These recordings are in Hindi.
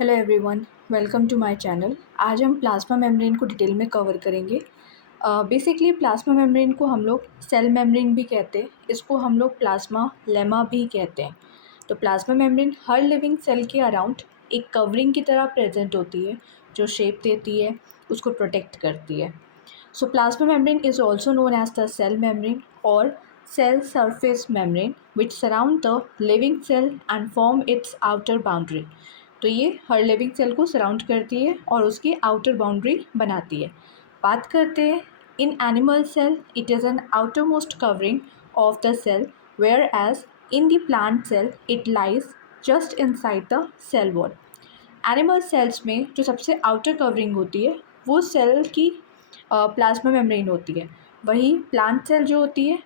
Hello everyone, welcome to my channel. आज हम प्लाज्मा मेम्ब्रेन को डिटेल में कवर करेंगे। बेसिकली प्लाज्मा मेम्ब्रेन को हम लोग सेल मेम्ब्रेन भी कहते हैं, इसको हम लोग प्लाज्मा लेमा भी कहते हैं। तो प्लाज्मा मेम्ब्रेन हर लिविंग सेल के अराउंड एक कवरिंग की तरह प्रेजेंट होती है, जो शेप देती है, उसको प्रोटेक्ट करती है। So plasma membrane is also known as the cell membrane और cell surface membrane which surround the living cell and form its outer boundary। तो ये हर लिविंग सेल को सराउंड करती है और उसकी आउटर बाउंड्री बनाती है। बात करते हैं in animal cell, it is an outermost covering of the cell, whereas in the plant cell it lies just inside the cell wall. Animal cells में जो सबसे आउटर कवरिंग होती है वो सेल की प्लाज्मा मेम्ब्रेन होती है। वही प्लांट सेल जो होती है,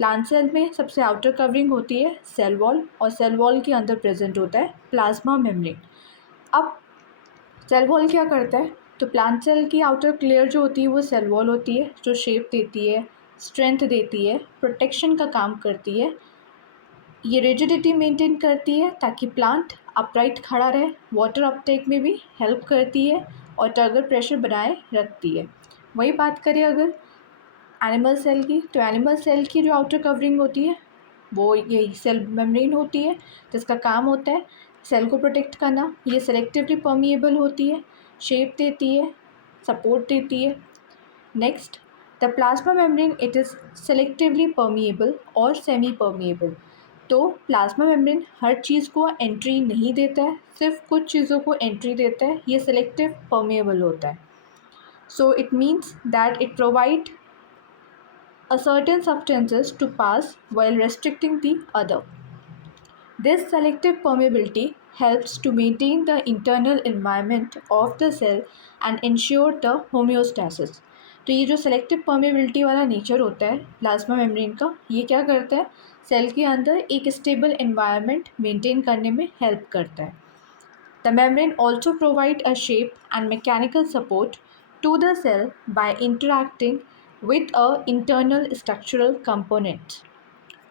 प्लांट सेल में सबसे आउटर कवरिंग होती है सेल वॉल, और सेल वॉल के अंदर प्रेजेंट होता है प्लाज्मा मेम्ब्रेन। अब सेल वॉल क्या करता है, तो प्लांट सेल की आउटर क्लेयर जो होती है वो सेल वॉल होती है, जो शेप देती है, स्ट्रेंथ देती है, प्रोटेक्शन का काम करती है। ये रिजिडिटी मेंटेन करती है ताकि प्लांट अपराइट खड़ा रहे, वाटर अपटेक में भी हेल्प करती है और टर्गर प्रेशर बनाए रखती है। वही बात करें अगर एनिमल सेल की, तो एनिमल सेल की जो आउटर कवरिंग होती है वो यही सेल मेम्ब्रेन होती है, जिसका काम होता है सेल को प्रोटेक्ट करना। ये सेलेक्टिवली परमिएबल होती है, शेप देती है, सपोर्ट देती है। Next, the plasma membrane it is selectively permeable और सेमी परमिएबल। तो प्लाज्मा मेम्ब्रेन हर चीज़ को एंट्री नहीं देता है, सिर्फ कुछ चीज़ों को एंट्री देता है। ये सेलेक्टिव परमिएबल होता है। So it means that it provide a certain substances to pass while restricting the other. This selective permeability helps to maintain the internal environment of the cell and ensure the homeostasis। तो ये जो सेलेक्टिव परमेबिलिटी वाला नेचर होता है प्लाज्मा मेम्ब्रेन का, ये क्या करता है, सेल के अंदर एक स्टेबल एनवायरनमेंट मेंटेन करने में हेल्प करता है। The membrane also provide a shape and mechanical support to the cell by interacting with a internal structural component।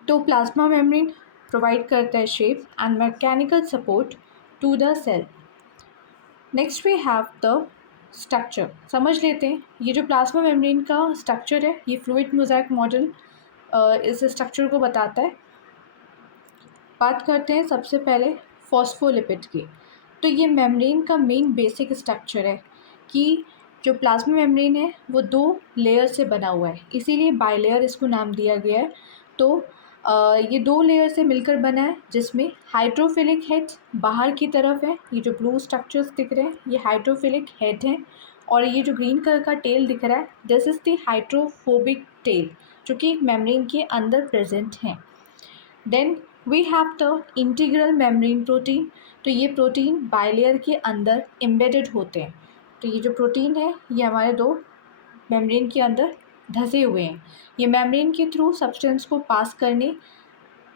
तो प्लाज्मा मेम्ब्रेन प्रोवाइड करता है shape and mechanical support to the cell. Next we have the structure. समझ लेते हैं ये जो प्लाज्मा मेम्ब्रेन का स्ट्रक्चर है, ये फ्लूइड मोज़ाइक मॉडल इस स्ट्रक्चर को बताता है। बात करते हैं सबसे पहले फॉस्फोलिपिड की। तो ये मेम्ब्रेन का मेन बेसिक स्ट्रक्चर है कि जो प्लाज्मा मेम्ब्रेन है वो दो लेयर से बना हुआ है, इसीलिए बाइलेयर इसको नाम दिया गया है। तो ये दो लेयर से मिलकर बना है, जिसमें हाइड्रोफिलिक हेड्स बाहर की तरफ है। ये जो ब्लू स्ट्रक्चर्स दिख रहे हैं ये हाइड्रोफिलिक हेड हैं, और ये जो ग्रीन कलर का टेल दिख रहा है this is the hydrophobic tail, जो कि मेम्ब्रेन के अंदर प्रेजेंट हैं। Then we have the integral membrane protein. तो ये प्रोटीन बाइलेयर के अंदर एम्बेडेड होते हैं। तो ये जो प्रोटीन है ये हमारे दो मेम्ब्रेन के अंदर धंसे हुए हैं, ये मेम्ब्रेन के थ्रू सब्सटेंस को पास करने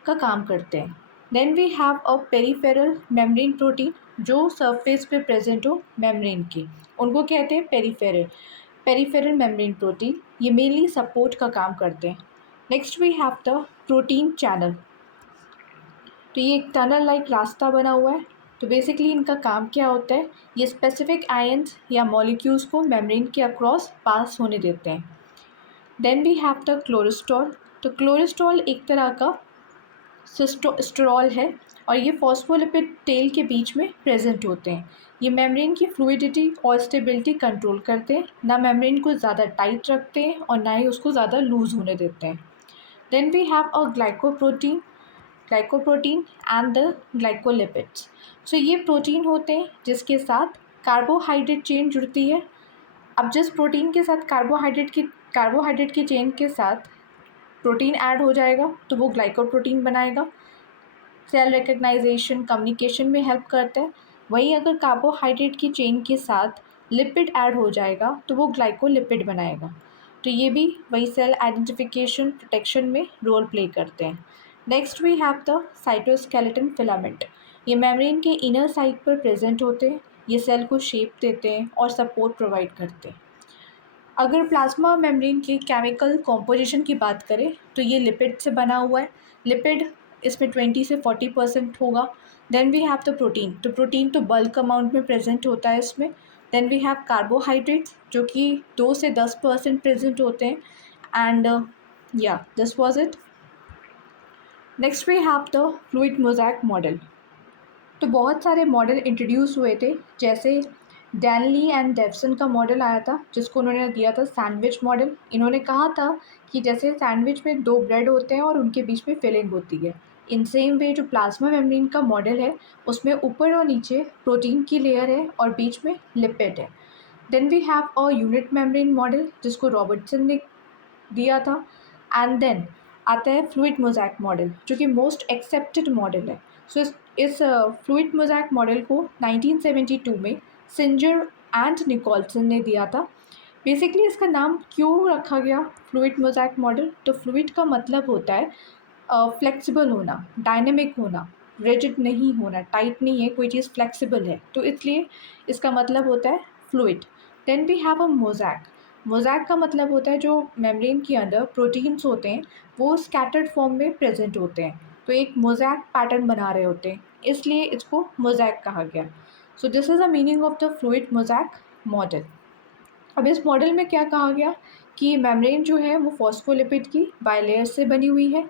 का काम करते हैं। Then we have a peripheral membrane protein, जो सरफेस पे प्रेजेंट हो मेम्ब्रेन के, उनको कहते हैं पेरीफेरल मेम्ब्रेन प्रोटीन। ये मेनली सपोर्ट का काम करते हैं। Next we have the protein channel. तो ये एक टनल लाइक रास्ता बना हुआ है। तो बेसिकली इनका काम क्या होता है, ये स्पेसिफिक आयन्स या मॉलिक्यूल्स को मेम्ब्रेन के अक्रॉस पास होने देते हैं। Then we have the cholesterol. तो क्लोरेस्ट्रॉल एक तरह का स्टेरॉल है, और ये फॉस्फोलिपिड टेल के बीच में प्रेजेंट होते हैं। ये मेम्ब्रेन की फ्लूइडिटी और स्टेबिलिटी कंट्रोल करते हैं, ना मेम्ब्रेन को ज़्यादा टाइट रखते हैं और ना ही उसको ज़्यादा लूज होने देते हैं। Then we have a glycoprotein and the glycolipids. So ये प्रोटीन होते हैं जिसके साथ कार्बोहाइड्रेट चेन जुड़ती है। अब जिस प्रोटीन के साथ कार्बोहाइड्रेट की चेन के साथ प्रोटीन ऐड हो जाएगा तो वो ग्लाइकोप्रोटीन बनाएगा, सेल रिकग्नाइजेशन कम्युनिकेशन में हेल्प करता है। वहीं अगर कार्बोहाइड्रेट की चेन के साथ लिपिड ऐड हो जाएगा तो वो ग्लाइकोलिपिड बनाएगा। तो ये भी वही सेल आइडेंटिफिकेशन प्रोटेक्शन में रोल प्ले करते हैं। Next we have the cytoskeleton filament. ये मेम्ब्रेन के इनर साइड पर प्रेजेंट होते हैं, ये सेल को शेप देते हैं और सपोर्ट प्रोवाइड करते हैं। अगर प्लाज्मा मेम्ब्रेन की केमिकल कॉम्पोजिशन की बात करें तो ये लिपिड से बना हुआ है। लिपिड इसमें 20 से 40% होगा। Then we have the protein, तो प्रोटीन तो बल्क अमाउंट में प्रेजेंट होता है इसमें। देन वी हैव कार्बोहाइड्रेट्स जो कि 2 से 10% प्रेजेंट होते हैं। And yeah this was it. Next we have the fluid mosaic model. तो बहुत सारे मॉडल इंट्रोड्यूस हुए थे, जैसे डैनली एंड डेवसन का मॉडल आया था जिसको उन्होंने दिया था सैंडविच मॉडल। इन्होंने कहा था कि जैसे सैंडविच में 2 ब्रेड होते हैं और उनके बीच में फिलिंग होती है, इन सेम वे जो प्लाज्मा मेम्ब्रेन का मॉडल है उसमें ऊपर और नीचे प्रोटीन की लेयर है और बीच में लिपिड है। Then we have a unit membrane model जिसको रॉबर्टसन ने दिया था। एंड देन आता है फ्लूइड मोज़ैक मॉडल जो कि मोस्ट एक्सेप्टेड मॉडल है। सो इस फ्लूइड मोज़ैक मॉडल को 1972 में सिंजर एंड निकोलसन ने दिया था। बेसिकली इसका नाम क्यों रखा गया फ्लूइड मोज़ैक मॉडल, तो फ्लूइड का मतलब होता है फ्लेक्सिबल होना, डायनेमिक होना, रिजिड नहीं होना, टाइट नहीं है, कोई चीज़ फ्लेक्सिबल है, तो इसलिए इसका मतलब होता है fluid. Then we have a mosaic. Mosaic का मतलब होता है जो मेम्ब्रेन के अंदर प्रोटीन्स होते हैं वो स्कैटर्ड फॉर्म में प्रेजेंट होते हैं, तो एक मोज़ैक पैटर्न बना रहे होते हैं, इसलिए इसको मोज़ैक कहा गया। So this is the meaning of the fluid mosaic model. अब इस मॉडल में क्या कहा गया कि मेम्ब्रेन जो है वो फॉस्फोलिपिड की बाइलेयर से बनी हुई है।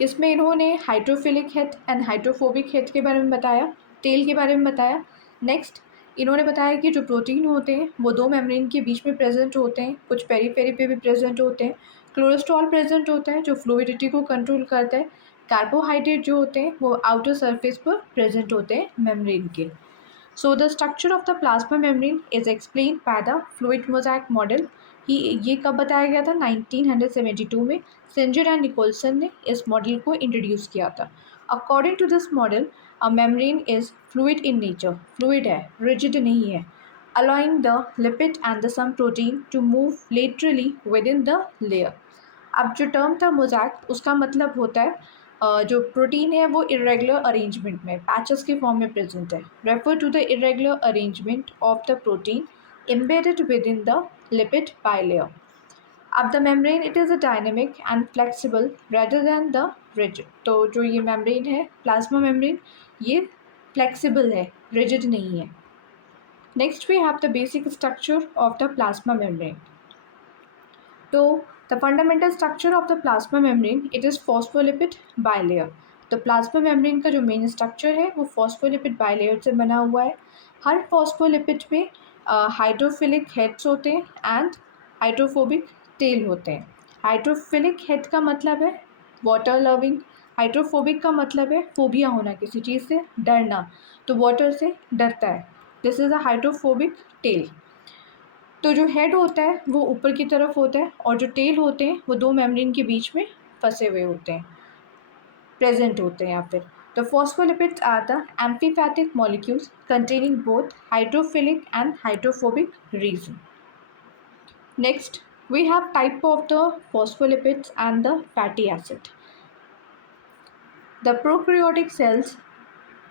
इसमें इन्होंने hydrophilic head and hydrophobic head के बारे में बताया, टेल के बारे में बताया। नेक्स्ट इन्होंने बताया कि जो प्रोटीन होते हैं वो 2 मेम्ब्रेन के बीच में प्रेजेंट होते हैं, कुछ पेरीफेरी पे भी प्रेजेंट होते हैं। कोलेस्ट्रॉल प्रेजेंट होता है जो फ्लूइडिटी को कंट्रोल करता है। कार्बोहाइड्रेट जो होते हैं वो आउटर सरफेस पर प्रेजेंट होते हैं मेम्ब्रेन के। So the structure of the plasma membrane is explained by the fluid mosaic model। ये कब बताया गया था 1972 में सिंजर एंड निकोलसन ने इस मॉडल को इंट्रोड्यूस किया था। According to this model a membrane is fluid in nature, fluid है, रिजिड नहीं है, allowing the lipid and the some protein to move laterally within the layer। अब जो टर्म था मोज़ैक उसका मतलब होता है जो प्रोटीन है वो इरेगुलर अरेंजमेंट में पैचेस के फॉर्म में प्रेजेंट है। Refer to the irregular arrangement of the protein embedded within the lipid bilayer। अब the membrane it is a dynamic and flexible rather than the rigid। तो जो ये मेम्ब्रेन है प्लाज्मा मेम्ब्रेन ये फ्लेक्सिबल है, रिजिड नहीं है। Next we have the basic structure of the plasma membrane. तो the fundamental structure of the plasma membrane it is phospholipid bilayer. तो प्लाज्मा मेम्ब्रेन का जो मेन स्ट्रक्चर है वो फॉस्फोलिपिड बाइलेयर से बना हुआ है। हर फॉस्फोलिपिड में हाइड्रोफिलिक हेड्स होते हैं एंड हाइड्रोफोबिक टेल होते हैं। हाइड्रोफिलिक हेड का मतलब है वाटर लविंग, हाइड्रोफोबिक का मतलब है फोबिया होना, किसी चीज़ से डरना, तो वाटर से डरता है। This is a hydrophobic tell. तो जो हेड होता है वो ऊपर की तरफ होता है और जो टेल होते हैं वो 2 मेम्ब्रेन के बीच में फंसे हुए होते हैं, प्रेजेंट होते हैं। या फिर the phospholipids are the amphipathic molecules containing both hydrophilic and hydrophobic region. Next we have type of the phospholipids and the fatty acid। The prokaryotic cells,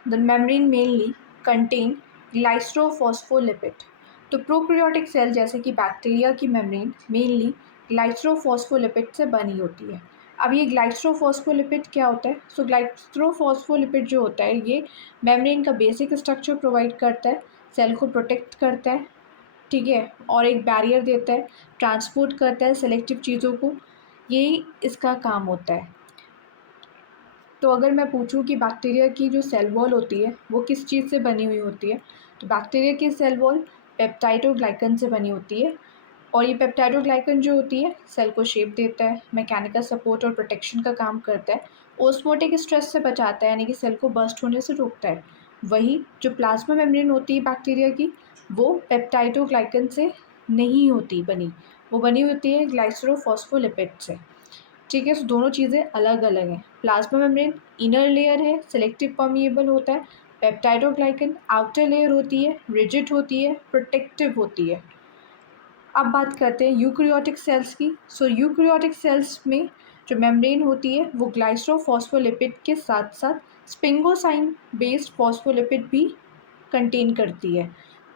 the membrane mainly contain glycerophospholipid। तो प्रोकैरियोटिक सेल जैसे कि बैक्टीरिया की मेम्ब्रेन मेनली ग्लाइसरोफॉस्फोलिपिड से बनी होती है। अब ये ग्लाइसरोफॉस्फोलिपिड क्या होता है? सो ग्लाइसरोफॉस्फोलिपिड जो होता है ये मेम्ब्रेन का बेसिक स्ट्रक्चर प्रोवाइड करता है, सेल को प्रोटेक्ट करता है, ठीक है, और एक बैरियर देता है, ट्रांसपोर्ट करता है सेलेक्टिव चीज़ों को, यही इसका काम होता है। तो अगर मैं पूछूं कि बैक्टीरिया की जो सेल वॉल होती है वो किस चीज़ से बनी हुई होती है, तो बैक्टीरिया की सेल वॉल पेप्टाइडोग्लाइकन से बनी होती है। और ये पेप्टाइडोग्लाइकन जो होती है सेल को शेप देता है, मैकेनिकल सपोर्ट और प्रोटेक्शन का काम करता है, ओस्मोटिक स्ट्रेस से बचाता है यानी कि सेल को बर्स्ट होने से रोकता है। वही जो प्लाज्मा मेम्ब्रेन होती है बैक्टीरिया की वो पेप्टाइडोग्लाइकन से नहीं होती बनी, वो बनी होती है ग्लाइसरोफॉस्फोलिपिड से। ठीक है, तो दोनों चीज़ें अलग अलग हैं। प्लाज्मा मेम्ब्रेन इनर लेयर है, सेलेक्टिव परमिएबल होता है। पेप्टाइडोग्लाइकन आउटर लेयर होती है, रिजिड होती है, प्रोटेक्टिव होती है। अब बात करते हैं यूकैरियोटिक सेल्स की। सो यूकैरियोटिक सेल्स में जो मेम्ब्रेन होती है वो ग्लाइसरोफॉस्फोलिपिड के साथ साथ स्पिंगोसाइन बेस्ड फॉस्फोलिपिड भी कंटेन करती है।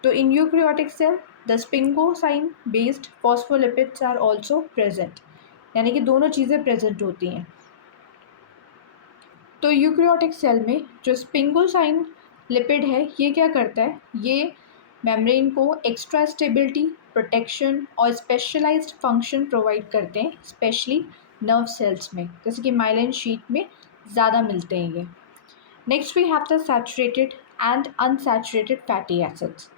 तो in eukaryotic cell the sphingosine based phospholipids are also present, यानी कि दोनों चीज़ें प्रेजेंट होती हैं। तो यूकैरियोटिक सेल में जो स्पिंगोसाइन लिपिड है ये क्या करता है, ये मेम्ब्रेन को एक्स्ट्रा स्टेबिलिटी, प्रोटेक्शन और स्पेशलाइज्ड फंक्शन प्रोवाइड करते हैं, स्पेशली नर्व सेल्स में, जैसे कि माइलिन शीट में ज़्यादा मिलते हैं ये। Next we have the saturated and unsaturated fatty acids.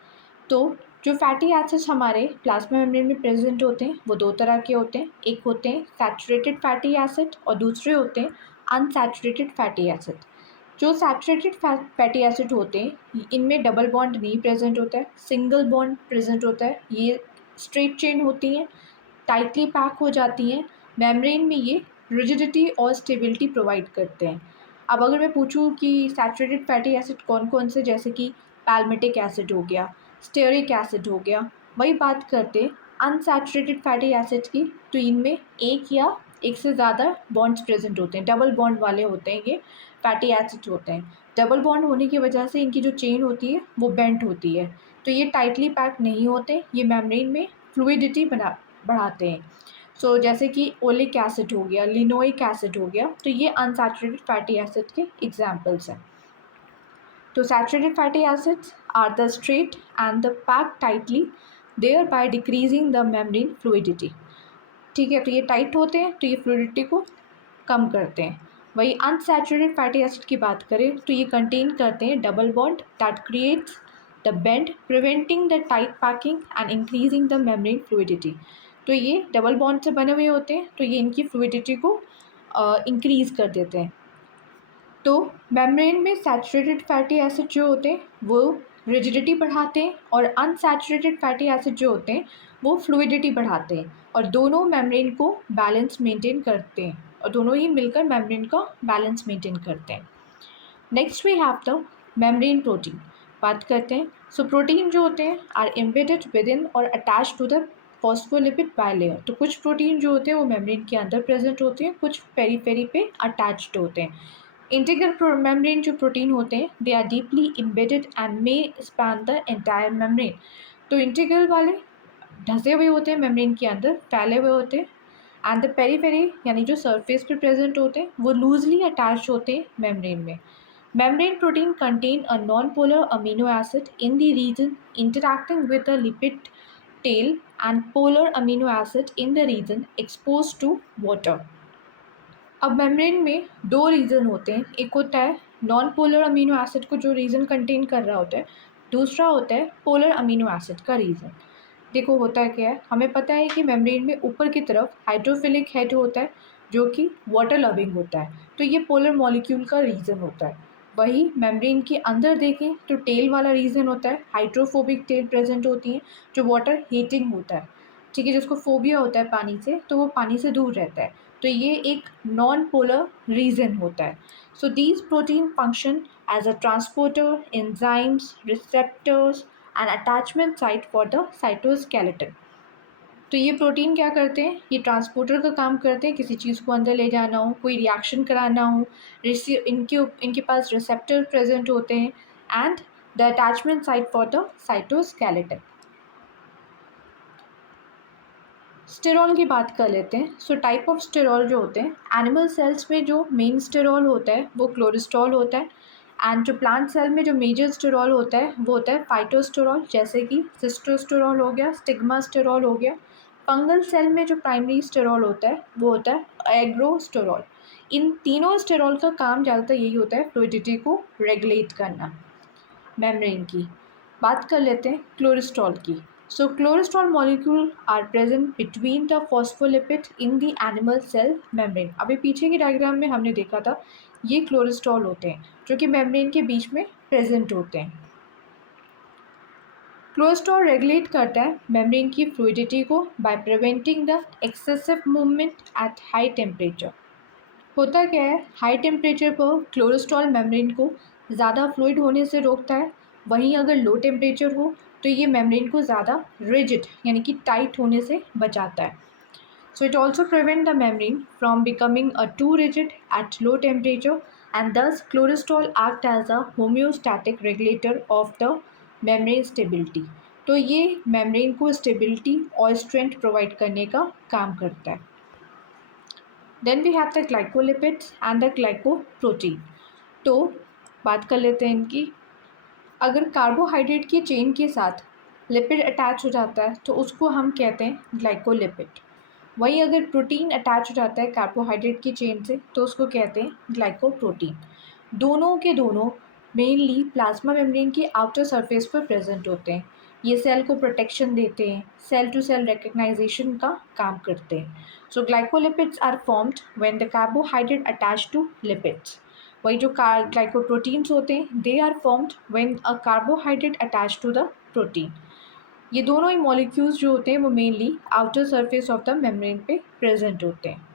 तो जो फैटी एसिड्स हमारे प्लाज्मा मेम्ब्रेन में प्रेजेंट होते हैं वो दो तरह के होते हैं, एक होते हैं सैचुरेटेड फैटी एसिड और दूसरे होते हैं अनसैचुरेटेड फैटी एसिड। जो सैचुरेटेड फैटी एसिड होते हैं इनमें डबल बॉन्ड नहीं प्रेजेंट होता है, सिंगल बॉन्ड प्रेजेंट होता है, ये स्ट्रेट चेन होती हैं, टाइटली पैक हो जाती हैं, मेम्ब्रेन में ये रिजिडिटी और स्टेबिलिटी प्रोवाइड करते हैं। अब अगर मैं पूछूं कि सैचुरेटेड फैटी एसिड कौन कौन से, जैसे कि पैल्मिटिक एसिड हो गया, स्टेरिक एसिड हो गया, वही बात करते हैं अनसैचुरेटेड फैटी एसिड की, तो इनमें एक या एक से ज़्यादा बॉन्ड्स प्रेजेंट होते हैं, डबल बॉन्ड वाले होते हैं ये फैटी एसिड होते हैं। डबल बॉन्ड होने की वजह से इनकी जो चेन होती है वो बेंट होती है, तो ये टाइटली पैक नहीं होते, ये मेम्ब्रेन में फ्लूइडिटी बढ़ाते हैं। सो जैसे कि ओलिक एसिड हो गया, लिनोइक एसिड हो गया, तो ये अनसैचुरेटेड फैटी एसिड के एग्जाम्पल्स हैं। तो saturated fatty acids are the straight and the pack tightly, thereby decreasing the membrane fluidity. ठीक है, तो ये टाइट होते हैं तो ये फ्लूइडिटी को कम करते हैं। वही अनसैचुरेटेड फैटी एसिड की बात करें तो ये कंटेन करते हैं double bond that creates the bend, preventing the tight packing and increasing the membrane fluidity. तो ये डबल बॉन्ड से बने हुए होते हैं, तो ये इनकी फ्लूइडिटी को इंक्रीज़ कर देते हैं। तो मेम्ब्रेन में सैचुरेटेड फैटी एसिड जो होते हैं वो रिजिडिटी बढ़ाते हैं और अनसैचुरेटेड फैटी एसिड जो होते हैं वो फ्लूइडिटी बढ़ाते हैं, और दोनों मेम्ब्रेन को बैलेंस मेंटेन करते हैं, और दोनों ही मिलकर मेम्ब्रेन का बैलेंस मेंटेन करते हैं। Next we have the membrane protein, बात करते हैं। सो प्रोटीन जो होते हैं आर एम्बेडेड विद इन और attach to the phospholipid bilayer. तो कुछ प्रोटीन जो होते हैं वो मेम्ब्रेन के अंदर प्रेजेंट होते हैं, कुछ पेरीफेरी पे अटैच्ड होते हैं। इंटीग्रल मेम्ब्रेन जो प्रोटीन होते हैं they are deeply embedded and may span the entire membrane. तो इंटीग्रल वाले ढसे हुए होते हैं मेम्ब्रेन के अंदर, फैले हुए होते हैं, एंड द पेरीफेरी यानी जो सरफेस पे प्रेजेंट होते हैं वो लूजली अटैच होते हैं मेम्ब्रेन में। Membrane protein contain a non-polar amino acid in the region interacting with the lipid tail and polar amino acid in the region exposed to water. अब मेम्ब्रेन में दो रीजन होते हैं, एक होता है नॉन पोलर अमीनो एसिड को जो रीजन कंटेन कर रहा होता है, दूसरा होता है पोलर अमीनो एसिड का रीजन। देखो होता क्या है, हमें पता है कि मेम्ब्रेन में ऊपर की तरफ हाइड्रोफिलिक हेड होता है जो कि वाटर लविंग होता है, तो ये पोलर मॉलिक्यूल का रीजन होता है। वही मेम्ब्रेन के अंदर देखें तो टेल वाला रीजन होता है, हाइड्रोफोबिक टेल प्रेजेंट होती है जो वाटर हीटिंग होता है, ठीक है, जिसको फोबिया होता है पानी से, तो वो पानी से दूर रहता है, तो ये एक नॉन पोलर रीजन होता है। So these protein function as a transporter, enzymes, receptors and attachment site for the cytoskeleton. तो ये प्रोटीन क्या करते हैं, ये ट्रांसपोर्टर का काम करते हैं, किसी चीज़ को अंदर ले जाना हो, कोई रिएक्शन कराना हो, इनके पास रिसेप्टर प्रेजेंट होते हैं, and the attachment site for the cytoskeleton. Sterol की बात कर लेते हैं। सो टाइप ऑफ स्टेरॉल जो होते हैं, एनिमल सेल्स में जो मेन स्टेरॉल होता है वो क्लोरेस्ट्रॉल होता है, एंड जो प्लांट सेल में जो मेजर स्टेरॉल होता है वो होता है फाइटोस्टेरॉल, जैसे कि सिस्टोस्टेरॉल हो गया, स्टिग्मास्टेरॉल हो गया। फंगल सेल में जो प्राइमरी स्टेरॉल होता है वो होता है एग्रोस्टेरॉल। इन तीनों स्टेरॉल का काम ज़्यादातर यही होता है, फ्लूइडिटी को रेगुलेट करना। मेम्ब्रेन की बात कर लेते हैं क्लोरेस्ट्रॉल की। So cholesterol molecule are present between the phospholipid in the animal cell membrane. अभी पीछे की डायग्राम में हमने देखा था, ये क्लोरेस्ट्रॉल होते हैं जो कि मेम्ब्रेन के बीच में प्रेजेंट होते हैं। क्लोरेस्ट्रॉल रेगुलेट करता है मेम्ब्रेन की फ्लूइडिटी को by preventing the excessive movement at high temperature. होता क्या है, हाई टेम्परेचर पर क्लोरेस्ट्रॉल मेम्ब्रेन को ज़्यादा फ्लूइड होने से रोकता है, वहीं अगर लो टेम्परेचर हो तो ये मेम्ब्रेन को ज़्यादा रिजिड यानी कि टाइट होने से बचाता है। So it also prevent the membrane from becoming a too rigid at low temperature, and thus cholesterol act as a homeostatic regulator of the membrane stability. तो ये मेम्ब्रेन को स्टेबिलिटी और स्ट्रेंथ प्रोवाइड करने का काम करता है। Then we have the glycolipids and the glycoprotein. तो बात कर लेते हैं इनकी। अगर कार्बोहाइड्रेट की चेन के साथ लिपिड अटैच हो जाता है तो उसको हम कहते हैं ग्लाइकोलिपिड। वहीं अगर प्रोटीन अटैच हो जाता है कार्बोहाइड्रेट की चेन से तो उसको कहते हैं ग्लाइकोप्रोटीन। दोनों के दोनों मेनली प्लाज्मा मेम्ब्रेन की आउटर सरफेस पर प्रेजेंट होते हैं। ये सेल को प्रोटेक्शन देते हैं, सेल टू सेल रिकग्नाइजेशन का काम करते हैं। So glycolipids are formed when the carbohydrate attach to lipids. वही जो ग्लाइकोप्रोटीन्स होते हैं they are formed when a carbohydrate attach to the protein. ये दोनों ही मॉलिक्यूल्स जो होते हैं वो mainly outer surface of the membrane पे प्रेजेंट होते हैं।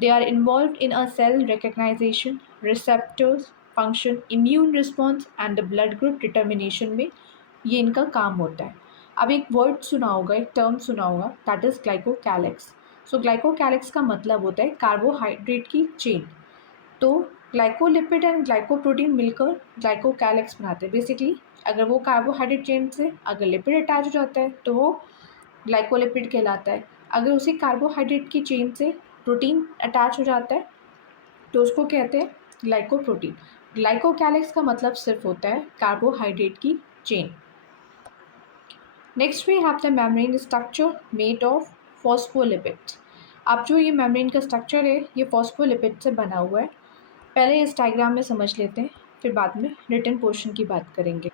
They are involved in a cell recognition, receptors function, immune response and the blood group determination में ये इनका काम होता है। अब एक वर्ड सुना होगा, एक टर्म सुना होगा, that is glycocalyx. So glycocalyx का मतलब होता है कार्बोहाइड्रेट की चेन। तो ग्लाइकोलिपिड एंड ग्लाइकोप्रोटीन मिलकर ग्लाइकोकैलिक्स बनाते हैं। बेसिकली अगर वो कार्बोहाइड्रेट चेन से अगर लिपिड अटैच हो जाता है तो वो ग्लाइकोलिपिड कहलाता है। अगर उसी कार्बोहाइड्रेट की चेन से प्रोटीन अटैच हो जाता है तो उसको कहते हैं ग्लाइकोप्रोटीन। ग्लाइकोकैलिक्स का मतलब सिर्फ होता है कार्बोहाइड्रेट की chain. Next we have the membrane structure made of phospholipids. अब जो ये मेम्ब्रेन का स्ट्रक्चर है ये फॉस्फोलिपिड से बना हुआ है। पहले इस डायग्राम में समझ लेते हैं, फिर बाद में रिटन पोर्शन की बात करेंगे।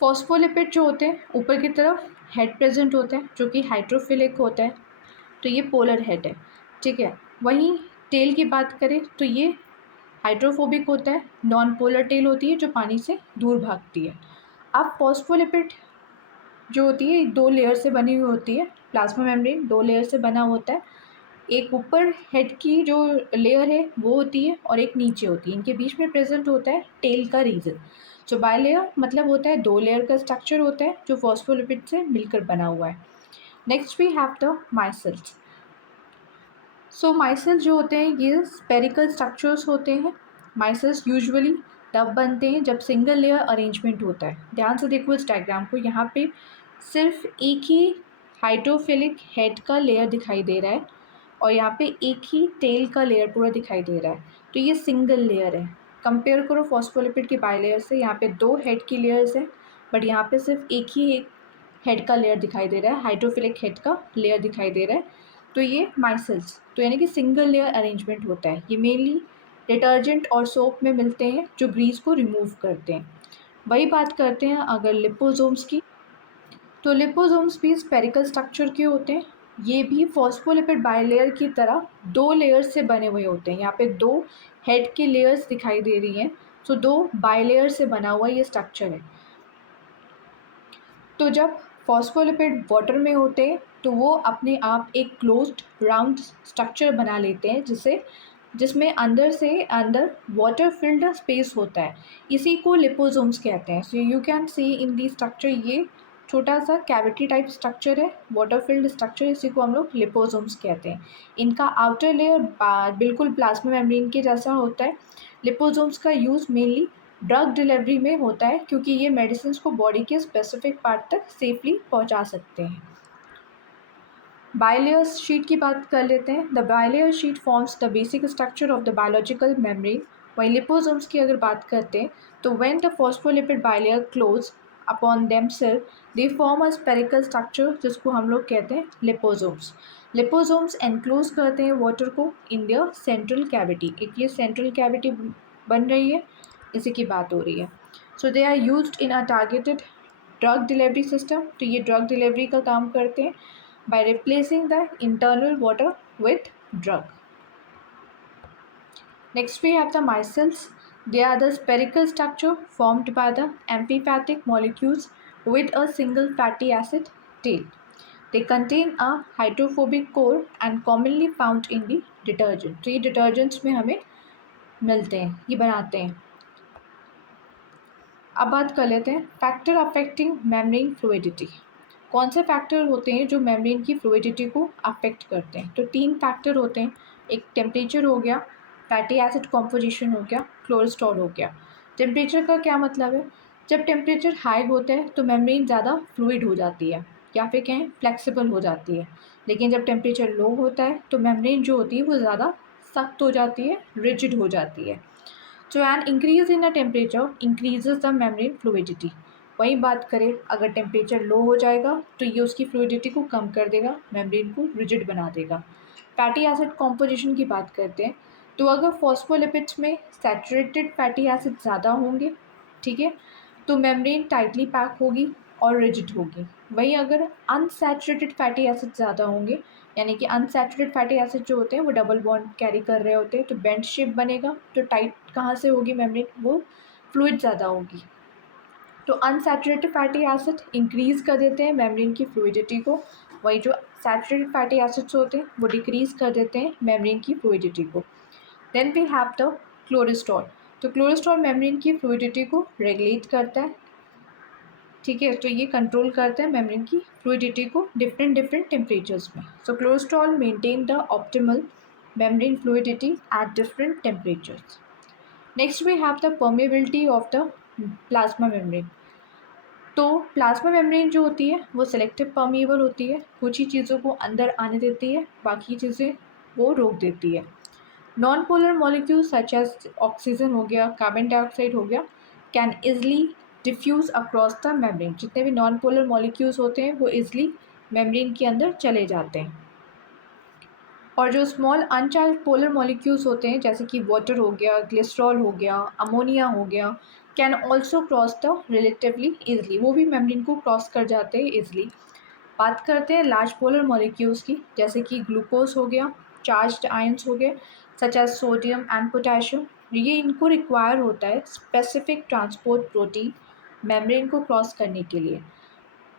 फॉस्फोलिपिड जो होते हैं ऊपर की तरफ हेड प्रेजेंट होता है जो कि हाइड्रोफिलिक होता है, तो ये पोलर हेड है, ठीक है। वहीं टेल की बात करें तो ये हाइड्रोफोबिक होता है, नॉन पोलर टेल होती है जो पानी से दूर भागती है। अब फॉस्फोलिपिड जो होती है दो लेयर से बनी हुई होती है। प्लाज्मा मेम्ब्रेन दो लेयर से बना होता है। एक ऊपर हेड की जो लेयर है वो होती है और एक नीचे होती है। इनके बीच में प्रेजेंट होता है टेल का रीजन। सो बाय लेयर मतलब होता है दो लेयर का स्ट्रक्चर होता है जो फॉस्फोलिपिड से मिलकर बना हुआ है। Next we have the micelles. So micelles जो होते हैं ये स्पेरिकल स्ट्रक्चर्स होते हैं। माइसेल्स यूजुअली तब बनते हैं जब सिंगल लेयर अरेंजमेंट होता है। ध्यान से देखो इस डायग्राम को, यहाँ पे सिर्फ एक ही हाइड्रोफिलिक हेड का लेयर दिखाई दे रहा है और यहाँ पे एक ही टेल का लेयर पूरा दिखाई दे रहा है, तो ये सिंगल लेयर है। कंपेयर करो फॉस्फोलिपिड के बाई लेयर से, यहाँ पे दो हेड की लेयर्स हैं बट यहाँ पे सिर्फ एक ही हेड का लेयर दिखाई दे रहा है, हाइड्रोफिलिक हेड का लेयर दिखाई दे रहा है, तो ये माइसेल्स, तो यानी कि सिंगल लेयर अरेंजमेंट होता है। ये मेनली डिटर्जेंट और सोप में मिलते हैं जो ग्रीस को रिमूव करते हैं। वही बात करते हैं अगर लिपोसोम्स की, तो लिपोसोम्स भी स्पेरिकल स्ट्रक्चर के होते हैं। ये भी फॉस्फोलिपिड बाइलेयर की तरह दो लेयर्स से बने हुए होते हैं। यहाँ पे दो हेड की लेयर्स दिखाई दे रही हैं, तो दो बाइलेयर से बना हुआ ये स्ट्रक्चर है। तो जब फॉस्फोलिपिड वाटर में होते हैं तो वो अपने आप एक क्लोज्ड राउंड स्ट्रक्चर बना लेते हैं जिसमें अंदर से अंदर वाटर फिल्ड स्पेस होता है। इसी को लिपोसोम्स कहते हैं। So you can see in the structure, ये छोटा सा कैविटी टाइप स्ट्रक्चर है, वाटर फिल्ड स्ट्रक्चर, इसी को हम लोग लिपोसोम्स कहते हैं। इनका आउटर लेयर बिल्कुल प्लाज्मा मेम्ब्रेन के जैसा होता है। लिपोसोम्स का यूज़ मेनली ड्रग डिलीवरी में होता है क्योंकि ये मेडिसिन को बॉडी के स्पेसिफिक पार्ट तक सेफली पहुंचा सकते हैं। बाइलेयर शीट की बात कर लेते हैं। The bilayer sheet forms the basic structure of the biological membrane. वहीं लिपोसोम्स की अगर बात करते हैं तो when the phospholipid bilayer close upon themselves they form a spherical structure जिसको हम लोग कहते हैं लिपोसोम्स। लिपोसोम्स एनक्लोज करते हैं वाटर को इन देयर सेंट्रल कैविटी। एक ये सेंट्रल कैविटी बन रही है, इसी की बात हो रही है। So they are used in a targeted drug delivery system. तो ये ड्रग डिलीवरी का काम करते हैं by replacing the internal water with drug. Next we have the micelles. They are the spherical structure formed by the amphipathic molecules with a single fatty acid tail. They contain a hydrophobic core and commonly found in the detergent. तो ये detergents में हमें मिलते हैं, ये बनाते हैं। अब बात कर लेते हैं फैक्टर अफेक्टिंग मेम्ब्रेन फ्लूइडिटी। कौन से फैक्टर होते हैं जो मेम्ब्रेन की फ्लूइडिटी को अफेक्ट करते हैं? तो तीन फैक्टर होते हैं। एक टेम्परेचर हो गया, फैटी एसिड कॉम्पोजिशन हो गया, कोलेस्ट्रॉल हो गया। टेम्परेचर का क्या मतलब है? जब टेम्परेचर हाई होता है तो मेम्ब्रेन ज़्यादा फ्लूइड हो जाती है या फिर कहें फ्लेक्सिबल हो जाती है, लेकिन जब टेम्परेचर लो होता है तो मेम्ब्रेन जो होती है वो ज़्यादा सख्त हो जाती है, रिजिड हो जाती है। तो an increase in the temperature increases the membrane fluidity. वही बात करें, अगर टेम्परेचर लो हो जाएगा तो ये उसकी फ्लूइडिटी को कम कर देगा, मेम्ब्रेन को रिजिड बना देगा। फैटी एसिड कॉम्पोजिशन की बात करते हैं, तो अगर फॉस्फोलिपिड्स में सैचुरेटेड फैटी एसिड ज़्यादा होंगे, ठीक है, तो मेम्ब्रेन टाइटली पैक होगी और रिजिड होगी। वहीं अगर अनसैचुरेटेड फैटी एसिड ज़्यादा होंगे, यानी कि अनसैचुरेटेड फैटी एसिड जो होते हैं वो डबल बॉन्ड कैरी कर रहे होते हैं, तो बेंड शेप बनेगा। तो टाइट कहाँ से होगी मेम्ब्रेन, वो फ्लूइड ज़्यादा होगी। तो अनसैचुरेटेड फैटी एसिड इंक्रीज़ कर देते हैं मेम्ब्रेन की फ्लूइडिटी को, वही जो सैचुरेटेड फैटी एसिड्स होते हैं वो डिक्रीज़ कर देते हैं मेम्ब्रेन की फ्लूइडिटी को। Then we have the cholesterol. तो क्लोरेस्ट्रॉल मेम्ब्रेन की फ्लूइडिटी को रेगुलेट करता है, ठीक है, तो ये कंट्रोल करते हैं मेम्ब्रेन की फ्लूइडिटी को डिफरेंट टेम्परेचर्स में। So cholesterol maintain the optimal membrane fluidity at different temperatures. Next we have the permeability of the plasma membrane. तो प्लाज्मा मेम्ब्रेन जो होती है वो सेलेक्टिव परमिएबल होती है, कुछ ही चीज़ों को अंदर आने देती है, बाकी चीज़ें वो रोक देती है। Non polar molecules such as oxygen हो गया, कार्बन डाइऑक्साइड हो गया, can easily diffuse across the membrane. जितने भी नॉन पोलर मॉलिक्यूल्स होते हैं वो इजली मेम्ब्रेन के अंदर चले जाते हैं। और जो स्मॉल अनचार्ज पोलर मॉलिक्यूल्स होते हैं, जैसे कि वाटर हो गया, ग्लिसरॉल हो गया, अमोनिया हो गया, can also cross the relatively easily, वो भी मेम्ब्रेन को क्रॉस कर जाते हैं ईजली। बात करते हैं लार्ज पोलर मॉलिक्यूल्स की, जैसे कि ग्लूकोज हो गया, चार्ज्ड आयंस हो गए such as sodium and potassium. ये इनको रिक्वायर होता है स्पेसिफिक ट्रांसपोर्ट प्रोटीन मेम्ब्रेन को क्रॉस करने के लिए।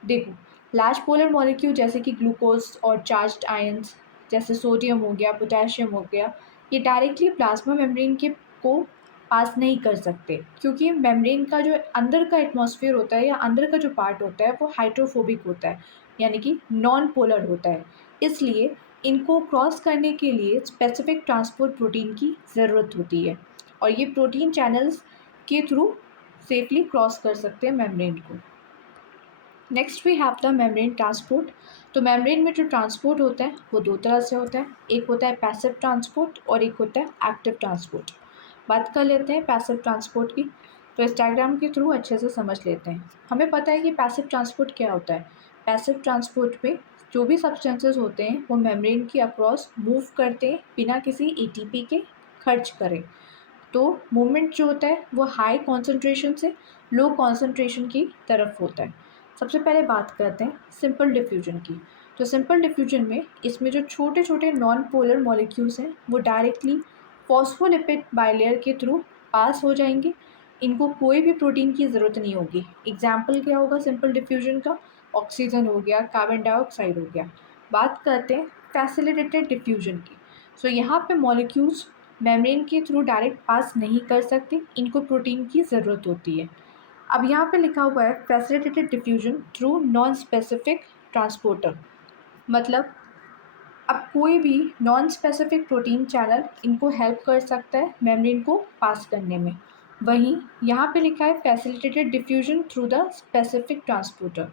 देखो, लार्ज पोलर मॉलिक्यूल जैसे कि ग्लूकोज और चार्ज्ड आयंस जैसे सोडियम हो गया, पोटेशियम हो गया, ये डायरेक्टली प्लाज्मा मेम्ब्रेन के को पास नहीं कर सकते, क्योंकि मेम्ब्रेन का जो अंदर का एटमॉस्फेयर होता है या अंदर का जो पार्ट होता है वो हाइड्रोफोबिक होता है, यानी कि नॉन पोलर होता है। इसलिए इनको क्रॉस करने के लिए स्पेसिफिक ट्रांसपोर्ट प्रोटीन की ज़रूरत होती है, और ये प्रोटीन चैनल्स के थ्रू सेफली क्रॉस कर सकते हैं मेम्ब्रेन को। Next we have the membrane transport. तो मेम्ब्रेन में जो ट्रांसपोर्ट होता है वो दो तरह से होता है, एक होता है पैसिव ट्रांसपोर्ट और एक होता है एक्टिव ट्रांसपोर्ट। बात कर लेते हैं पैसिव ट्रांसपोर्ट की, तो इस डायग्राम के थ्रू अच्छे से समझ लेते हैं। हमें पता है कि पैसिव ट्रांसपोर्ट क्या होता है। पैसिव ट्रांसपोर्ट में जो भी सब्सटेंसेस होते हैं वो मेम्ब्रेन के अक्रॉस मूव करते हैं बिना किसी एटीपी के खर्च करें। तो मूवमेंट जो होता है वो हाई कॉन्सेंट्रेशन से लो कॉन्सेंट्रेशन की तरफ होता है। सबसे पहले बात करते हैं सिंपल डिफ्यूजन की। तो सिंपल डिफ्यूजन में इसमें जो छोटे छोटे नॉन पोलर मॉलिक्यूल्स हैं वो डायरेक्टली फॉस्फोलिपिड बाइलेयर के थ्रू पास हो जाएंगे, इनको कोई भी प्रोटीन की ज़रूरत नहीं होगी। एग्जाम्पल क्या होगा सिंपल डिफ्यूजन का, ऑक्सीजन हो गया, कार्बन डाइऑक्साइड हो गया। बात करते हैं फैसिलिटेटेड डिफ्यूजन की। सो यहाँ पे मॉलिक्यूल्स मेम्ब्रेन के थ्रू डायरेक्ट पास नहीं कर सकते, इनको प्रोटीन की ज़रूरत होती है। अब यहाँ पे लिखा हुआ है facilitated diffusion through non specific transporter, मतलब अब कोई भी नॉन स्पेसिफिक प्रोटीन चैनल इनको हेल्प कर सकता है मेम्ब्रेन को पास करने में। वहीं यहाँ पे लिखा है facilitated diffusion through the specific transporter.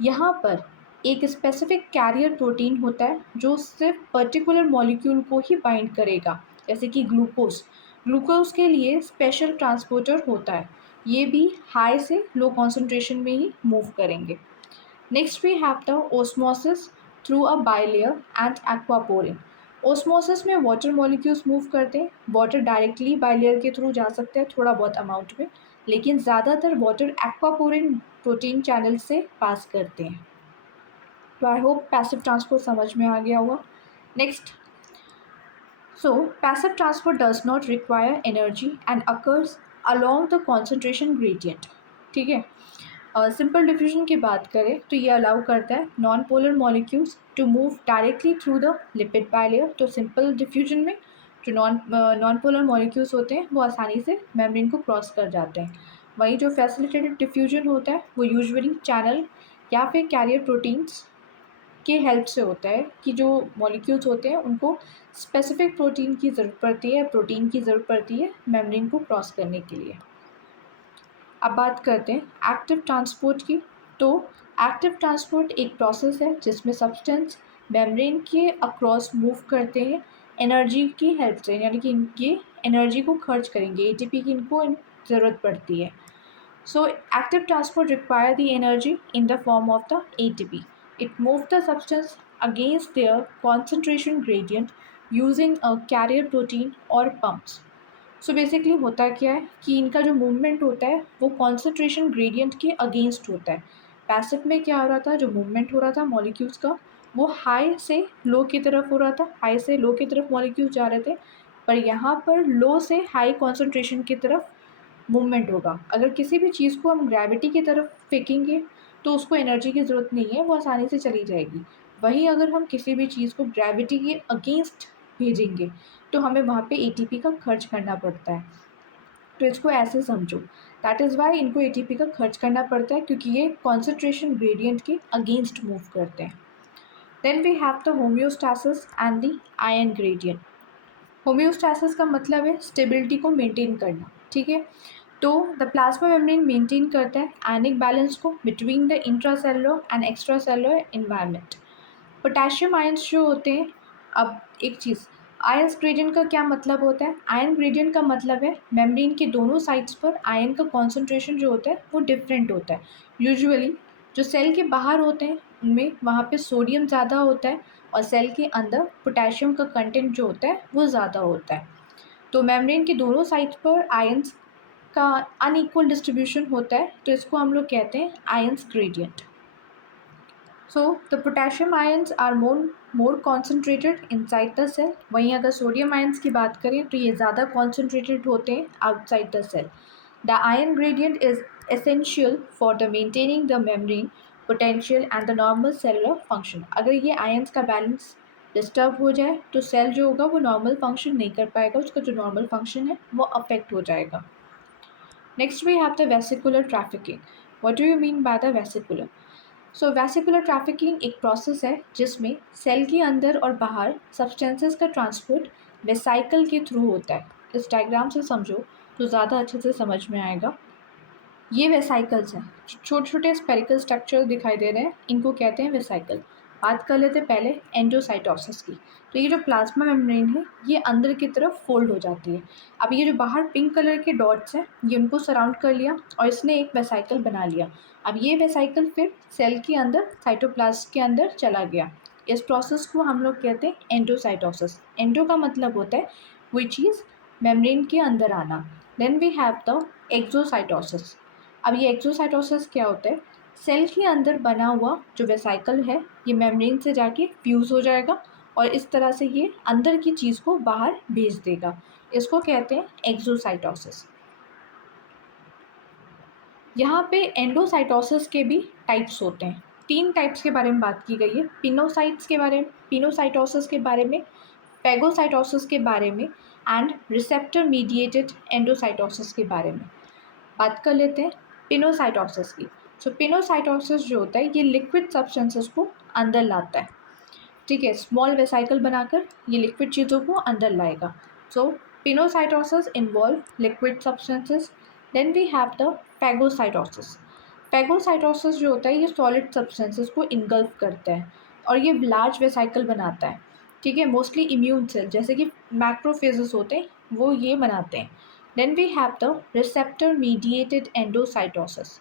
यहाँ पर एक स्पेसिफिक कैरियर प्रोटीन होता है जो सिर्फ पर्टिकुलर मॉलिक्यूल को ही बाइंड करेगा, जैसे कि ग्लूकोज। ग्लूकोज के लिए स्पेशल ट्रांसपोर्टर होता है, ये भी हाई से लो कॉन्सेंट्रेशन में ही मूव करेंगे। Next we have the osmosis through a bilayer and aquaporin. Osmosis में वाटर मॉलिक्यूल्स मूव करते हैं, वाटर डायरेक्टली बाइलेयर के थ्रू जा सकते हैं थोड़ा बहुत अमाउंट में, लेकिन ज़्यादातर वाटर एक्वापोरिन प्रोटीन चैनल से पास करते हैं। तो आई होप पैसिव ट्रांसपोर्ट समझ में आ गया होगा। Next, so passive transport does not require energy and occurs along the concentration gradient, ठीक है। सिंपल डिफ्यूजन की बात करें तो ये अलाउ करता है non polar molecules to move directly through the lipid bilayer. तो सिंपल डिफ्यूजन में जो नॉन पोलर मॉलिक्यूल्स होते हैं वो आसानी से मेम्ब्रेन को क्रॉस कर जाते हैं। वहीं जो फैसिलिटेटेड डिफ्यूजन होता है वो यूजुअली चैनल या फिर कैरियर प्रोटीन्स के हेल्प से होता है, कि जो मॉलिक्यूल्स होते हैं उनको स्पेसिफिक प्रोटीन की ज़रूरत पड़ती है, प्रोटीन की ज़रूरत पड़ती है मेम्ब्रेन को क्रॉस करने के लिए। अब बात करते हैं एक्टिव ट्रांसपोर्ट की। तो एक्टिव ट्रांसपोर्ट एक प्रोसेस है जिसमें सब्सटेंस मेम्ब्रेन के अक्रॉस मूव करते हैं एनर्जी की हेल्प से, यानी कि ये एनर्जी को खर्च करेंगे, एटीपी की इनको ज़रूरत पड़ती है. So active transport require the energy in the form of the ATP. It moves the substance against their concentration gradient using a carrier protein or pumps. So basically होता क्या है कि इनका जो मूवमेंट होता है वो कॉन्सेंट्रेशन ग्रेडियंट के अगेंस्ट होता है. पैसिव में क्या हो रहा था, जो मूवमेंट हो रहा था मॉलिक्यूल्स का वो हाई से लो की तरफ हो रहा था, हाई से लो की तरफ मॉलिक्यूल्स जा रहे थे. पर यहाँ पर लो से हाई कॉन्सेंट्रेशन की तरफ मूवमेंट होगा. अगर किसी भी चीज़ को हम ग्रेविटी की तरफ फेंकेंगे तो उसको एनर्जी की ज़रूरत नहीं है, वो आसानी से चली जाएगी. वहीं अगर हम किसी भी चीज़ को ग्रेविटी के अगेंस्ट भेजेंगे तो हमें वहाँ पे एटीपी का खर्च करना पड़ता है. तो इसको ऐसे समझो, दैट इज़ वाई इनको एटीपी का खर्च करना पड़ता है, क्योंकि ये कॉन्सेंट्रेशन ग्रेडियंट के अगेंस्ट मूव करते हैं. Then we have the homeostasis and the ion gradient. Homeostasis का मतलब है स्टेबिलिटी को मेंटेन करना, ठीक है. तो द प्लाज्मा मेम्ब्रेन मेंटेन करता है आयनिक बैलेंस को between the intracellular and extracellular environment. Potassium ions जो होते हैं, अब एक चीज़, आयंस ग्रेडियंट का क्या मतलब होता है. आयन ग्रेडियंट का मतलब है मेम्ब्रेन के दोनों साइड्स पर आयन का कॉन्सेंट्रेशन जो होता है वो डिफरेंट होता है. यूजुअली जो सेल के बाहर होते हैं उनमें वहाँ पे सोडियम ज़्यादा होता है और सेल के अंदर पोटेशियम का कंटेंट जो होता है वो ज़्यादा होता है. तो मेम्ब्रेन के दोनों साइड्स पर आयंस का अनइक्वल डिस्ट्रीब्यूशन होता है, तो इसको हम लोग कहते हैं ions gradient. So the potassium ions are more concentrated inside the cell. वहीं अगर सोडियम आयंस की बात करें तो ये ज़्यादा कॉन्सेंट्रेटेड होते हैं outside the cell. The ion gradient is essential for the maintaining the membrane potential and the normal cellular function. अगर ये आयंस का बैलेंस डिस्टर्ब हो जाए तो सेल जो होगा वो नॉर्मल फंक्शन नहीं कर पाएगा, उसका जो नॉर्मल फंक्शन है वो अफेक्ट हो जाएगा. Next we have the vesicular trafficking. What do you mean by the vesicular? So vesicular trafficking एक प्रोसेस है जिसमें सेल के अंदर और बाहर सब्सटेंसेस का ट्रांसपोर्ट वेसाइकल के थ्रू होता है. इस डायग्राम से समझो तो ज़्यादा अच्छे से समझ में आएगा. ये वेसाइकल्स हैं, छोटे छोटे स्पेरिकल स्ट्रक्चर दिखाई दे रहे हैं, इनको कहते हैं वेसाइकल. बात कर लेते हैं पहले एंडोसाइटोसिस की. तो ये जो प्लाज्मा मेम्ब्रेन है ये अंदर की तरफ फोल्ड हो जाती है. अब ये जो बाहर पिंक कलर के डॉट्स हैं ये उनको सराउंड कर लिया और इसने एक वेसाइकल बना लिया. अब ये वेसाइकल फिर सेल के अंदर साइटोप्लाज्म के अंदर चला गया. इस प्रोसेस को हम लोग कहते हैं एंडोसाइटोसिस. एंडो का मतलब होता है कोई चीज़ मेम्ब्रेन के अंदर आना. Then we have the exocytosis. अब ये एक्सोसाइटोसिस क्या होता है, सेल के अंदर बना हुआ जो वेसाइकल है ये मेम्ब्रेन से जाके फ्यूज़ हो जाएगा और इस तरह से ये अंदर की चीज़ को बाहर भेज देगा. इसको कहते हैं एक्सोसाइटोसिस. यहाँ पे एंडोसाइटोसिस के भी टाइप्स होते हैं. 3 टाइप्स के बारे में बात की गई है. पिनोसाइटोसिस के बारे में, पैगोसाइटोसिस के बारे में एंड रिसेप्टर मीडिएटेड एंडोसाइटोसिस के बारे में. बात कर लेते हैं पिनोसाइटोसिस की. सो पिनोसाइटोसिस जो होता है ये लिक्विड सब्सटेंसेस को अंदर लाता है, ठीक है. स्मॉल वेसाइकल बनाकर ये लिक्विड चीज़ों को अंदर लाएगा. So pinocytosis involve liquid substances. Then we have the phagocytosis. Phagocytosis जो होता है ये सॉलिड सब्सटेंसेस को इनगल्फ करता है और ये लार्ज वेसाइकल बनाता है, ठीक है. मोस्टली इम्यून सेल जैसे कि मैक्रोफेजेस होते हैं वो ये बनाते हैं. Then we have the receptor mediated endocytosis.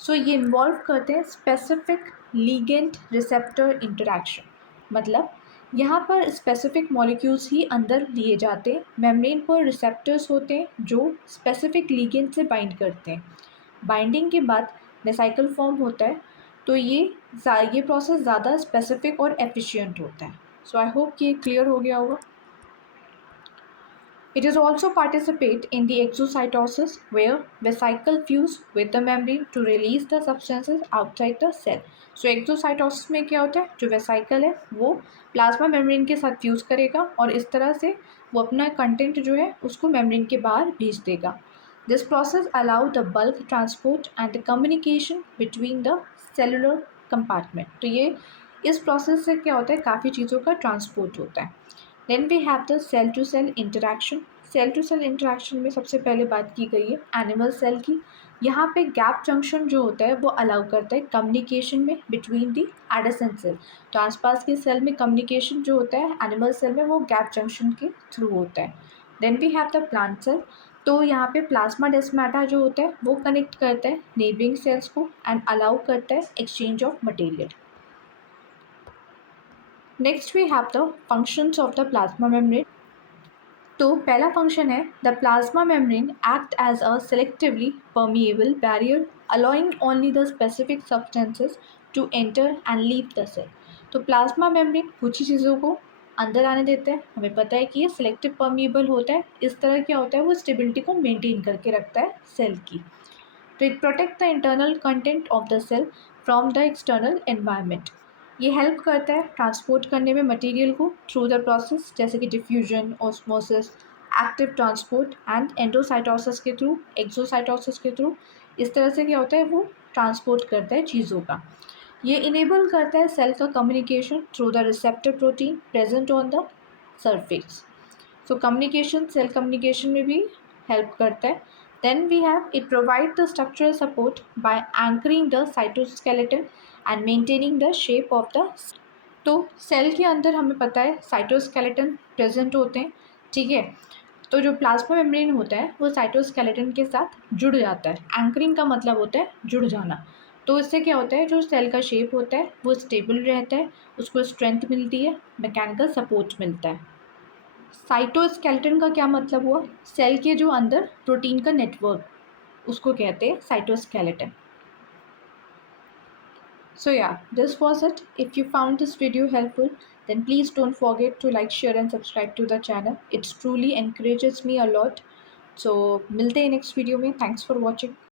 So ये इन्वॉल्व करते हैं स्पेसिफिक लिगेंड रिसेप्टर इंटरैक्शन. मतलब यहाँ पर स्पेसिफिक मॉलिक्यूल्स ही अंदर लिए जाते हैं. मेम्ब्रेन पर रिसेप्टर्स होते हैं जो स्पेसिफिक लिगेंड से बाइंड करते हैं. बाइंडिंग के बाद वेसाइकल फॉर्म होता है. तो ये प्रोसेस ज़्यादा स्पेसिफिक और एफिशिएंट होता है. सो आई होप कि ये क्लियर हो गया होगा. It is also participate in the exocytosis where vesicle fuse with the membrane to release the substances outside the cell. So exocytosis में क्या होता है, जो वेसाइकल है वो प्लाज्मा मेम्ब्रेन के साथ फ्यूज़ करेगा और इस तरह से वो अपना कंटेंट जो है उसको मेम्ब्रेन के बाहर भेज देगा. This process allow the bulk transport and the communication between the cellular compartment. तो ये इस प्रोसेस से क्या होता है, काफ़ी चीज़ों का ट्रांसपोर्ट होता है. Then we have the cell to cell interaction. Cell to cell interaction में सबसे पहले बात की गई है एनिमल सेल की. यहाँ पे गैप जंक्शन जो होता है वो अलाउ करता है कम्युनिकेशन में बिटवीन दी एडेसेंट सेल। तो आसपास के सेल में कम्युनिकेशन जो होता है एनिमल सेल में वो गैप जंक्शन के थ्रू होता है। Then we have the plant cell. तो यहाँ पे प्लाज्मा डेस्माटा जो होता है वो कनेक्ट करता है नेबरिंग सेल्स को एंड अलाउ करता है exchange of material. Next we have the functions of the plasma membrane. तो पहला फंक्शन है the plasma membrane act as a selectively permeable barrier allowing only the specific substances to enter and leave the cell. तो प्लाज्मा मेम्ब्रेन कुछ ही चीज़ों को अंदर आने देते हैं। हमें पता है कि ये सेलेक्टिव परमिएबल होता है। इस तरह क्या होता है, वो स्टेबिलिटी को मेंटेन करके रखता है सेल की। तो it protect the internal content of the cell from the external environment. ये हेल्प करता है ट्रांसपोर्ट करने में मटेरियल को थ्रू द प्रोसेस, जैसे कि diffusion, osmosis, active transport and endocytosis के थ्रू, एक्सोसाइटोसिस के थ्रू। इस तरह से क्या होता है, वो ट्रांसपोर्ट करता है चीज़ों का। ये इनेबल करता है सेल का communication through the receptor protein present on the surface. So communication, cell communication में भी हेल्प करता है। Then we have it provide the structural support by anchoring the cytoskeleton and maintaining the shape of the। तो सेल के अंदर हमें पता है साइटोस्केलेटन प्रेजेंट होते हैं, ठीक है। तो जो प्लाज्मा मेम्ब्रेन होता है वो साइटोस्केलेटन के साथ जुड़ जाता है। एंकरिंग का मतलब होता है जुड़ जाना। तो इससे क्या होता है, जो सेल का शेप होता है वो स्टेबल रहता है, उसको स्ट्रेंथ मिलती है, मैकेनिकल सपोर्ट मिलता है। साइटोस्केलेटन का क्या मतलब हुआ, सेल के जो अंदर प्रोटीन का नेटवर्क, उसको कहते हैं cytoskeleton. So yeah, this was it. If you found this video helpful, then please don't forget to like, share and subscribe to the channel. It truly encourages me a lot. So मिलते हैं next video में. Thanks for watching.